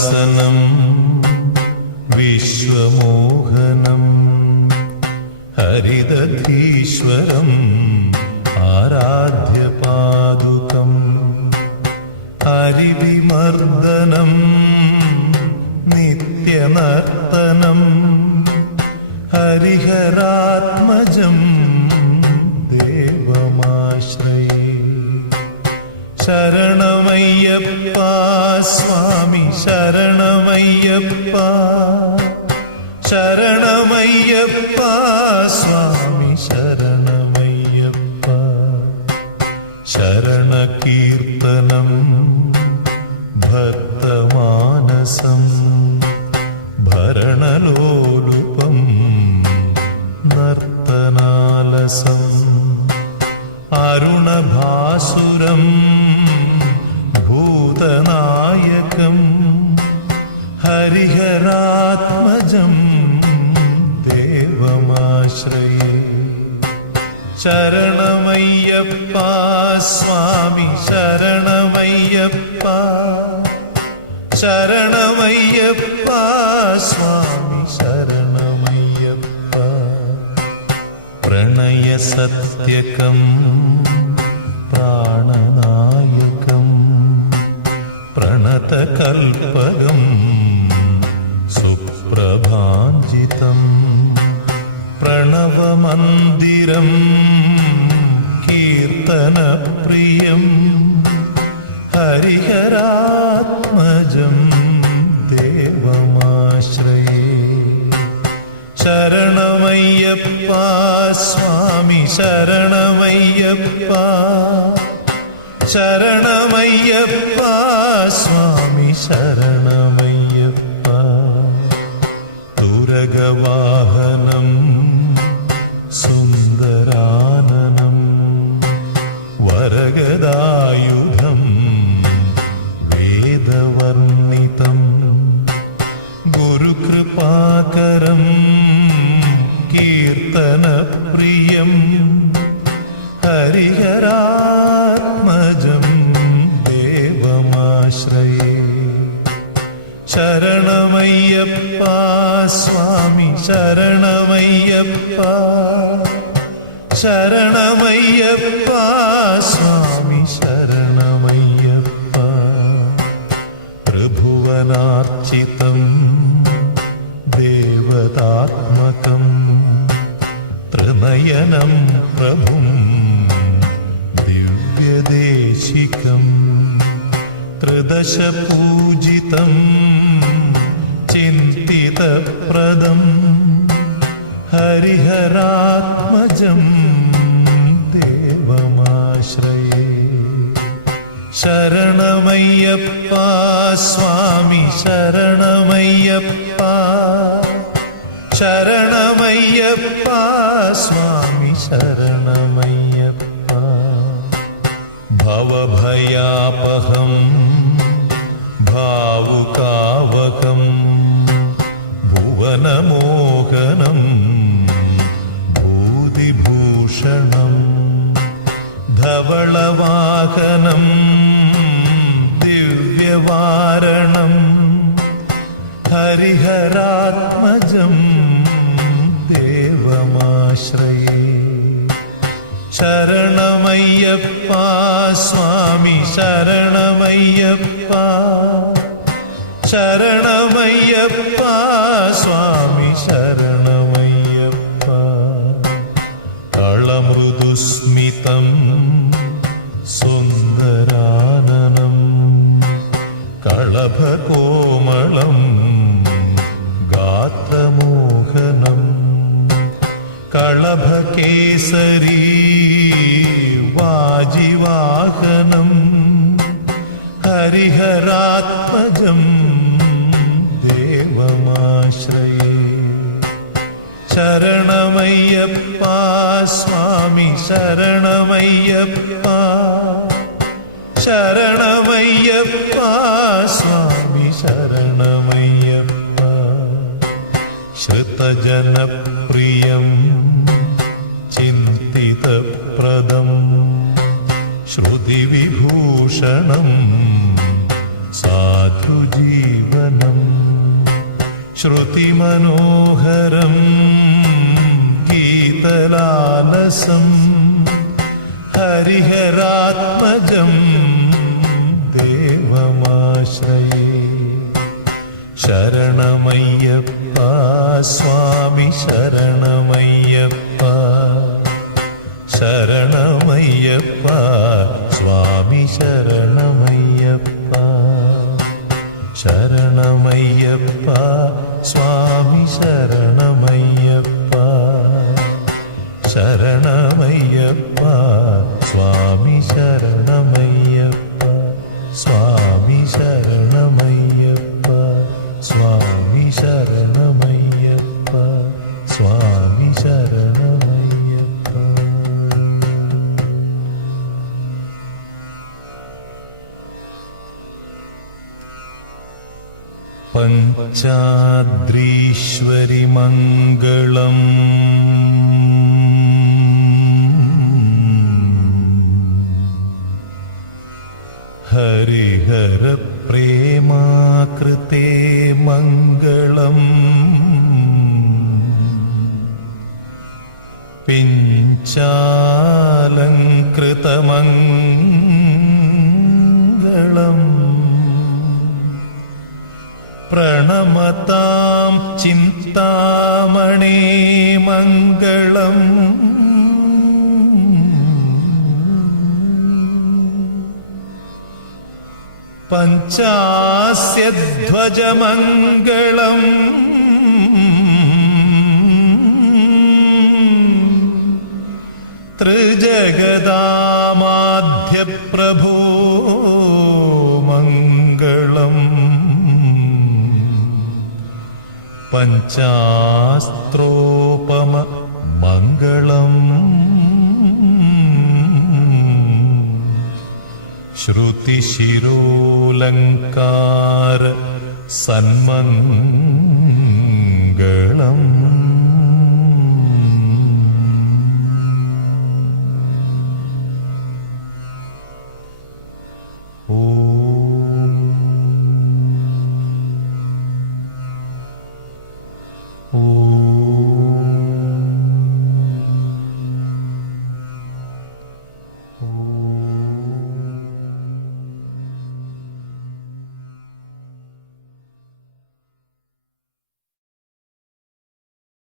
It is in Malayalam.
വിശ്വാസനം വിശ്വമോഹനം ഹരിദധീശ്വരം ആരാധ്യപാദുകം ഹരിവിമർദ്ദനം നിത്യനർത്തനം ഹരിഹരാത്മജം ദേവമാശ്രയേ. ശരണമയ്യപ്പ സ്വാമി ശരണമയ്യപ്പ ശരണമയ്യപ്പ സ്വാമി ശരണമയ്യപ്പ. ശരണകീർത്തനം ഭക്തമാനസം ഭരണലോലുപം നർത്തനാലസം അരുണഭാസുരം ഭൂതനായകം ഹരിഹരാത്മജം ദേവമാശ്രയേ. ശരണമയ്യപ്പ സ്വാമി ശരണമയ്യപ്പ ശരണമയ്യപ്പ സ്വാമി ശരണമയ്യപ്പ. പ്രണയസത്യകം പ്രാണനായകം പ്രണതകൽപകം സുപ്രഭാഞ്ജിതം പ്രണവമന്ദിരം കീർത്തനപ്രിയം ഹരിഹരാത്മജം ദേവമാശ്രയേ. ശരണമയ്യപ്പ സ്വാമി ശരണമയ്യപ്പ ശരണമയ്യപ്പ സ്വാമി ശരണമയ്യപ്പ. തുരഗവാഹനം സുന്ദരാനനം വരഗദായുധം വേദവർണിതം ഗുരുകൃപാകരം കീർത്തനപ്രിയം ഹരിഹരാത്മജം ദേവമാശ്രയേ. ശരണമയ്യപ്പ സ്വാമി ശരണമയ്യപ്പ ശരണമയ്യപ്പ സ്വാമി ശരണമയ്യപ്പ. ത്രിഭുവനാർച്ചിതം ദേവതാത്മകം ത്രിനയനം പ്രഭും ദിവ്യദേശികം ത്രിദശപൂജിതം ചിന്തിതപ്രദം ഹരിഹരാത്മജം ദേവമാശ്രയേ. ശരണമയ്യപ്പ സ്വാമി ശരണമയ്യപ്പ ശരണമയ്യപ്പ സ്വാമി ശരണമയ്യപ്പ. ഭവഭയാപഹം ഭാവുകാവകം ഭുവനമോഹനം ഭൂതിഭൂഷണം ധവളവാഹനം ദിവ്യവാരണം ഹരിഹരാത്മജം ദേവമാശ്രയേ. ശരണമയ്യപ്പ സ്വാമി ശരണമയ്യപ്പ ശരണമയ്യപ്പ സ്വാമി ശരണമയ്യപ്പ. കളമൃദുസ്മിതം സുന്ദരാനനം കളഭകോമളം ഗാത്രമോഹനം കളഭകേസരീ വാജിവാഹനം ഹരിഹരാത്മജം ദേവമാശ്രയേ. ശരണമയ്യപ്പ സ്വാമി ശരണമയ്യപ്പ ശരണമയ്യപ്പ സ്വാമി ശരണമയ്യപ്പ. ശ്രുതജനപ്രിയം ചിന്തിതപ്രദം ശ്രുതിവിഭൂഷണം സാധുജീവനം ശ്രുതിമനോഹരം ഗീതലാലസം ഹരിഹരാത്മജം ദേവമാശ്രയേ. ശരണമയ്യപ്പ സ്വാമി ശരണമയ്യപ്പ, ശരണമയ്യപ്പ സ്വാമി ശരണമയ്യപ്പ, ശരണമയ്യപ്പ സ്വാമി ശരണമയ്യപ്പ, ശരണമയ്യപ്പ സ്വാമി ശരണമയ്യപ്പ, സ്വാമി ശരണമയ്യപ്പ, സ്വാമി ശരണമയ്യപ്പ, സ്വാമി ശരണമയ്യപ്പ. പഞ്ചാദ്രീശ്വരി മംഗളം ഹരിഹര പ്രേമാകൃതേ മംഗളം പിഞ്ചാലങ്കൃതമംഗളം പ്രണമതാം ചിന്താമണേ മംഗളം പഞ്ചാസ്യധ്വജമംഗളം ത്രിജഗദാമാധ്യപ്രഭോ മംഗളം പഞ്ചാസ്ത്രോപമ മംഗളം ശ്രുതിശിരോലങ്കാര സന്മംഗളം